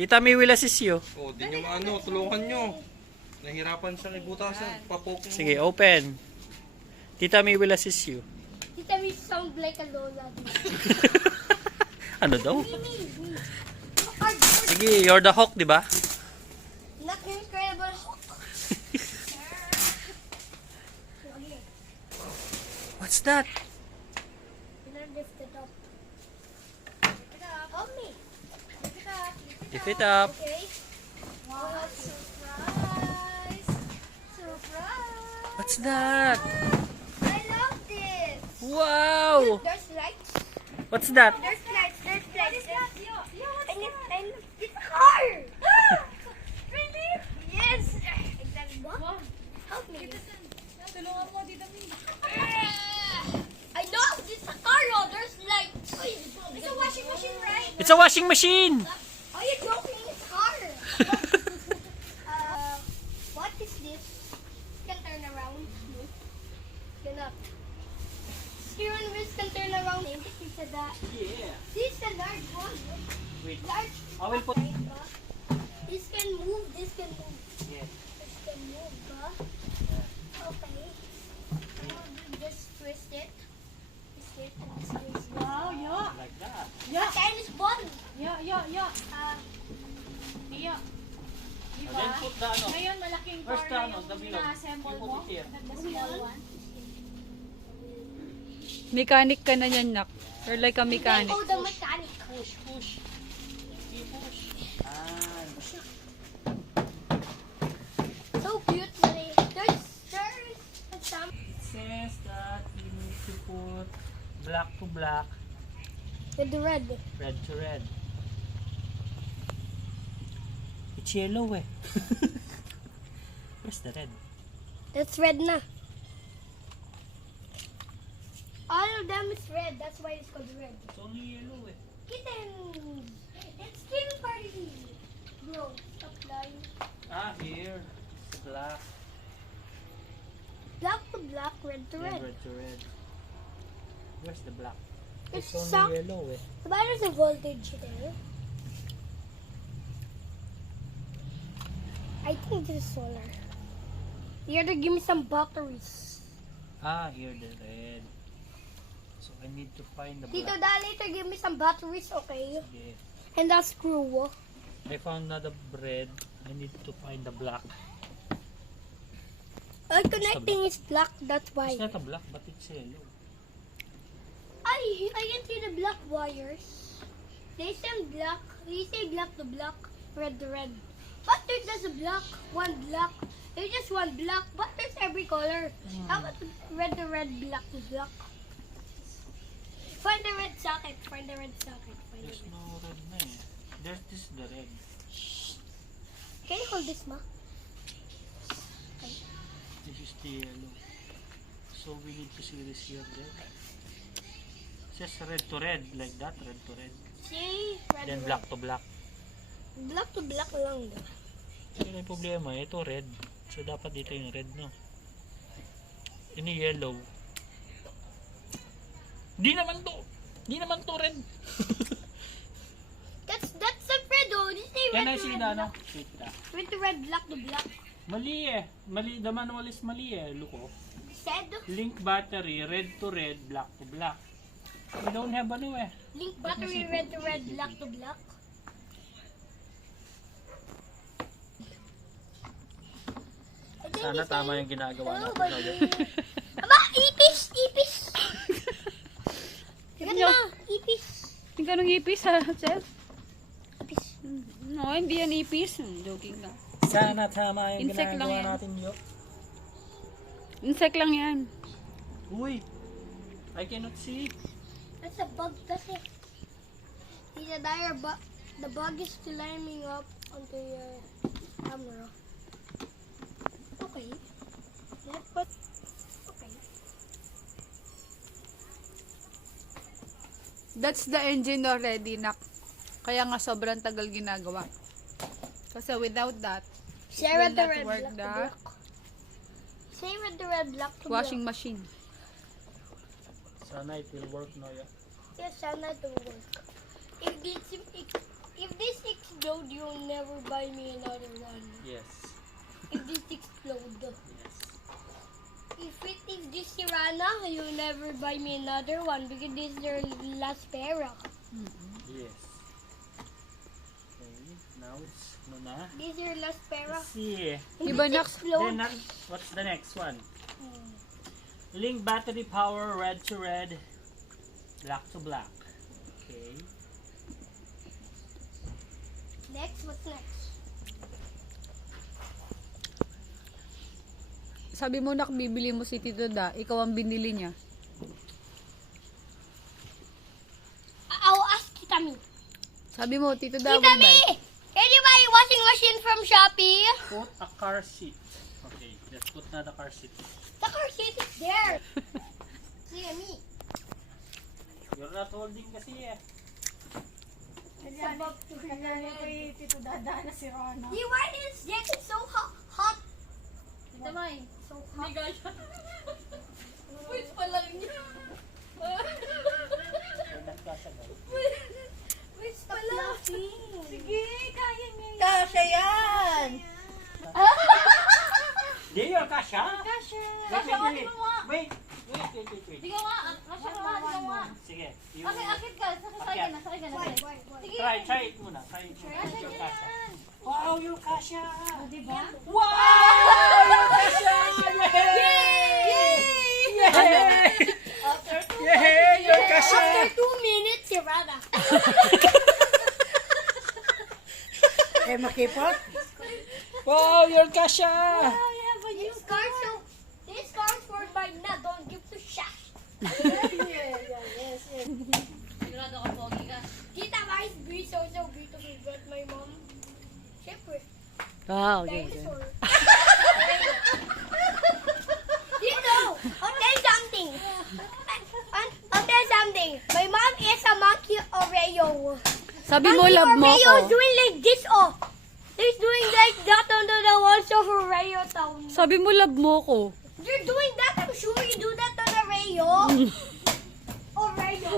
Tita May will assist you. Oh, di nyo maano, tulungan nyo. Nahirapan siyang ibutasan. Papok mo. Sige, open. Tita May will assist you. Tita May sound like a lola. Ano daw? Me. Sige, you're the hawk, di ba? Not Incredible Hulk. What's that? Lift it up. Help me. Lift it up. Okay. Wow, surprise! Surprise! What's that? I love this. Wow! There's lights. What's that? There's lights. There's lights. I need. It's a car. Really? Yes. What? Help me. Tulungan mo, Tita May. I know it's a car. Oh, there's lights. It's a washing machine, right? It's a washing machine! Are you joking? It's a car. What is this? Can turn around. Cannot. Steering wheels can turn around. This is that. Yeah. This is a large one. Wait. Large. I will put... This can move. This can move. Yeah. This can move. Okay. Just twist it. Twist it. And twist it. Wow, yeah. Like that. A tennis ball. Yeah. Iya. And then put the ano. Ngayon, malaking First car na ano, the yung below. na-assemble You put mo. it here. The small one. Mechanic ka na yan, Nak. You're like a mechanic. Oh, the mechanic. Push. You push. Ah. So cute. There's some. It says that you need to put black to black, With the red. red to red. It's yellow eh. Where's the red? That's red na. All of them is red. That's why it's called red. It's only yellow eh. Kittens. It's skin party. Bro, stop lying. Ah, here. Black. Black to black, red to Yeah, red. red to red. Where's the black? It's It's sock. only yellow eh. Why there's a voltage there? I think this is solar. You have to give me some batteries. Ah, here the red. So I need to find the Tito, black. later give me some batteries, okay? Yeah. And that screw. I found another red. I need to find the black. Connecting is black, that's why. It's not a black, but it's yellow. I can see the black wires. They say black. They say black to black, red to red. But there's just a black, one black. There's just one black, but there's every color. How about red to red, black to black? Find the red socket. Find the red socket. Find the There's red. no red na eh. There's this the red. Can you hold this, ma? Okay. This is the yellow. So we need to see this here then. It says red to red, like that, red to red. See? Red Then to black to black. red. Black to black lang. Pero yung problema, ito red. So dapat dito yung red, no? Ini yellow. Di naman to red. That's the red, oh. This is Can I red to see red. the ano? Black. Wait ka. Red to red, black to black. Mali eh. Mali, the manual is mali eh. Look oh. Said Link battery, red to red, black to black. We don't have ano eh. link battery red to red, black to black. I think Sana this tama is- yung ginagawa Hello, natin. buddy. Aba, ipis! Ipis! Ganda! Ipis! Yung ganong ipis, ha, Chef? Ipis. No, hindi yan ipis. Joking lang. Sana tama yung Insect lang ginagawa yan. natin yun. Insect lang yan. Uy! I cannot see. That's a bug kasi. Tita Dyer, the bug is climbing up onto your camera. Okay. But, okay. That's the engine already, Nak. Kaya nga sobrang tagal ginagawa. Kasi without that, Say will red to not red, work black to the black. Say red to red, black to washing black. machine. Sana it will work no ya. Yes, sana to work. If this explode, you'll never buy me another one. Yes. If this explode. Yes. If this Tirana, you'll never buy me another one because this is your last pair. Yes. Okay. Now it's ano na? This is your last pair. Let's see. If Iba this next. explode, Then what's the next one? Link battery power red to red, black to black. Okay. next, what's next? Sabi mo nak, bibili mo si Tito Da, ikaw ang binili niya. I'll ask Kitami. Sabi mo, Tito Da, will Kitami! buy. Can you buy a washing machine from Shopee? Put a car seat. Okay, let's put na the car seat. The car seat is there. See me. You're not holding kasi eh. Kanya ko Tito Dada na si Rona. You why is jacket so hot? Tita May. So May hot. gaya. Wait pa lang niya. You're not kasagay. Wait Stop laughing. Sige, kaya niya yan. Kasha yan! Di yun, kasha? Kasha. Wait, Kasha, wait, akit mo nga. wait. Di ka nga. Kasha ka nga. Di ka nga. Sige. You, Akit ka. Sakay ka na. Sakay ka na. Why? Sige. try it muna. Try it muna. Kasha Your niya kasha. yan. Wow, your kasha! Diba? Wow! Your kasha! Yay! Yay! Yay! Your kasha! After 2 minutes, Tirana. Wow, your kasha! This car's for my nut. Don't give to Shash. Sigurado ka, pogi ka. Tita Mai's breed so beautiful, but my mom, shipwreck. Wow, Dinosaur. Dito, I'll tell you something. I'll tell you something. My mom is a monkey Oreo. Sabi mo, Monkey love mo Oreo is ko. doing like this, oh. He's doing like that under the walls of Oreo town. Sabi mo, love mo ko. You're doing that. I'm sure you do that on Oreo. Oreo.